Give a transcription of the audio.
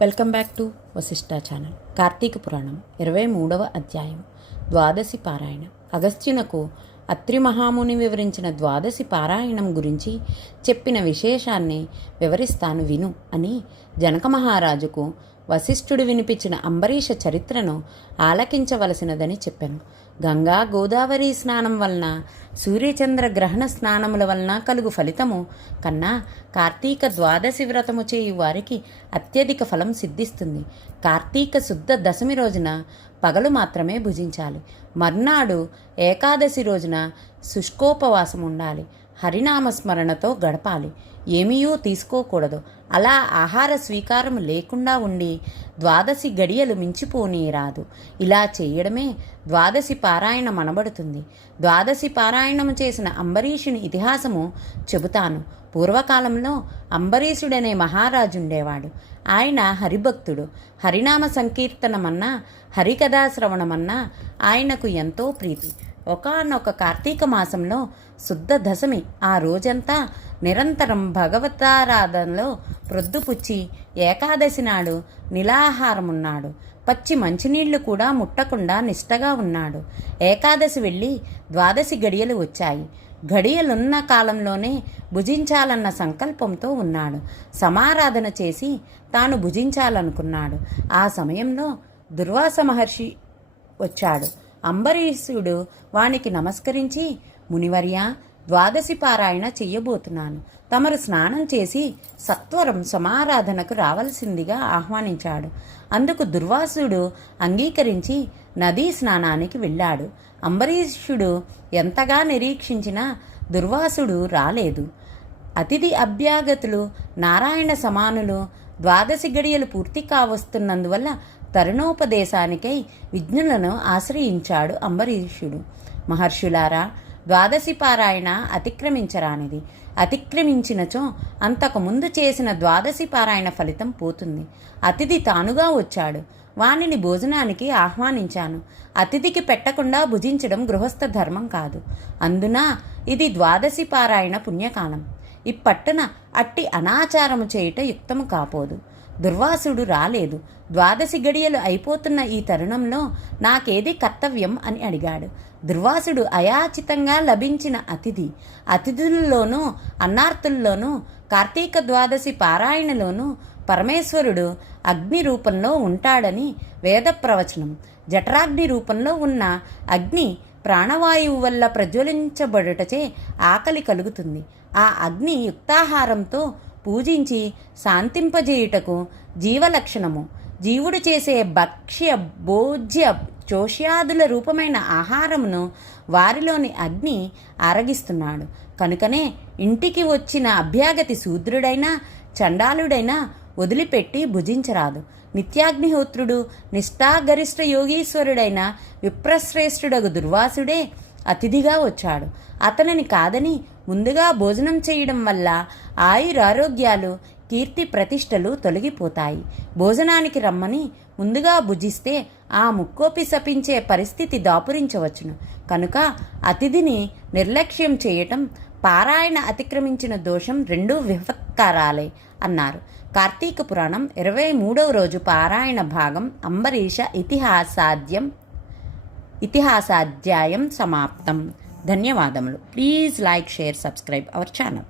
Welcome back to Vashishta channel. Karthika Puranam 23వ అధ్యాయం ద్వాదశి పారాయణ. అగస్త్యునకు అత్రి మహాముని వివరించిన ద్వాదశి పారాయణం గురించి చెప్పిన విశేషాన్ని వివరిస్తాను విను అని జనక మహారాజుకు వశిష్ఠుడు వినిపించిన అంబరీష చరిత్రను ఆలకించవలసినదని చెప్పాను. గంగా గోదావరి స్నానం వలన, సూర్యచంద్ర గ్రహణ స్నానముల వలన కలుగు ఫలితము కన్నా కార్తీక ద్వాదశి వ్రతము చేయు వారికి అత్యధిక ఫలం సిద్ధిస్తుంది. కార్తీక శుద్ధ దశమి రోజున పగలు మాత్రమే భుజించాలి. మర్నాడు ఏకాదశి రోజున శుష్కోపవాసం ఉండాలి. హరినామస్మరణతో గడపాలి. ఏమీయూ తీసుకోకూడదు. అలా ఆహార స్వీకారం లేకుండా ఉండి ద్వాదశి గడియలు మించిపోనీ రాదు. ఇలా చేయడమే ద్వాదశి పారాయణం అనబడుతుంది. ద్వాదశి పారాయణము చేసిన అంబరీషుని ఇతిహాసము చెబుతాను. పూర్వకాలంలో అంబరీషుడనే మహారాజుండేవాడు. ఆయన హరిభక్తుడు. హరినామ సంకీర్తనమన్నా హరికథాశ్రవణమన్నా ఆయనకు ఎంతో ప్రీతి. ఒకానొక కార్తీక మాసంలో శుద్ధ దశమి ఆ రోజంతా నిరంతరం భగవతారాధనలో ప్రొద్దుపుచ్చి ఏకాదశి నాడు నిలాహారమున్నాడు. పచ్చి మంచినీళ్లు కూడా ముట్టకుండా నిష్టగా ఉన్నాడు. ఏకాదశి వెళ్ళి ద్వాదశి గడియలు వచ్చాయి. గడియలున్న కాలంలోనే భుజించాలన్న సంకల్పంతో ఉన్నాడు. సమారాధన చేసి తాను భుజించాలనుకున్నాడు. ఆ సమయంలో దుర్వాస మహర్షి వచ్చాడు. అంబరీషుడు వానికి నమస్కరించి, మునివర్య, ద్వాదశి పారాయణ చెయ్యబోతున్నాను. తమరు స్నానం చేసి సత్వరం సమారాధనకు రావలసిందిగా ఆహ్వానించాడు. అందుకు దుర్వాసుడు అంగీకరించి నదీ స్నానానికి వెళ్ళాడు. అంబరీషుడు ఎంతగా నిరీక్షించినా దుర్వాసుడు రాలేదు. అతిథి అభ్యాగతులు నారాయణ సమానులు. ద్వాదశి గడియలు పూర్తి కావస్తున్నందువల్ల తరుణోపదేశానికై విజ్ఞులను ఆశ్రయించాడు అంబరీషుడు. మహర్షులారా, ద్వాదశి పారాయణ అతిక్రమించరానిది. అతిక్రమించినచో అంతకుముందు చేసిన ద్వాదశి పారాయణ ఫలితం పోతుంది. అతిథి తానుగా వచ్చాడు. వానిని భోజనానికి ఆహ్వానించాను. అతిథికి పెట్టకుండా భుజించడం గృహస్థ ధర్మం కాదు. అందున ఇది ద్వాదశి పారాయణ పుణ్యకాలం. ఇప్పట్టున అట్టి అనాచారము చేయుట యుక్తము కాపోదు. దుర్వాసుడు రాలేదు. ద్వాదశి గడియలు అయిపోతున్న ఈ తరుణంలో నాకేది కర్తవ్యం అని అడిగాడు. దుర్వాసుడు అయాచితంగా లభించిన అతిథి. అతిథుల్లోనూ అన్నార్తుల్లోనూ కార్తీక ద్వాదశి పారాయణలోనూ పరమేశ్వరుడు అగ్ని రూపంలో ఉంటాడని వేద ప్రవచనం. జఠరాగ్ని రూపంలో ఉన్న అగ్ని ప్రాణవాయువు వల్ల ప్రజ్వలించబడుటచే ఆకలి కలుగుతుంది. ఆ అగ్ని యుక్తాహారంతో పూజించి శాంతింపజేయుటకు జీవలక్షణము. జీవుడు చేసే భక్ష్య భోజ్య చోష్యాదుల రూపమైన ఆహారమును వారిలోని అగ్ని ఆరగిస్తున్నాడు. కనుకనే ఇంటికి వచ్చిన అభ్యాగతి శూద్రుడైనా చండాలుడైనా వదిలిపెట్టి భుజించరాదు. నిత్యాగ్నిహోత్రుడు నిష్ఠాగరిష్ట యోగీశ్వరుడైన విప్రశ్రేష్ఠుడగు దుర్వాసుడే అతిథిగా వచ్చాడు. అతనిని కాదని ముందుగా భోజనం చేయడం వల్ల ఆయురారోగ్యాలు కీర్తి ప్రతిష్టలు తొలగిపోతాయి. భోజనానికి రమ్మని ముందుగా భుజిస్తే ఆ ముక్కోపి శపించే పరిస్థితి దాపురించవచ్చును. కనుక అతిథిని నిర్లక్ష్యం చేయటం, పారాయణ అతిక్రమించిన దోషం రెండూ విపత్కారాలే అన్నారు. కార్తీక పురాణం 23వ రోజు పారాయణ భాగం అంబరీష ఇతిహాసాధ్యాయం సమాప్తం. ధన్యవాదములు. Please like, share, subscribe our channel.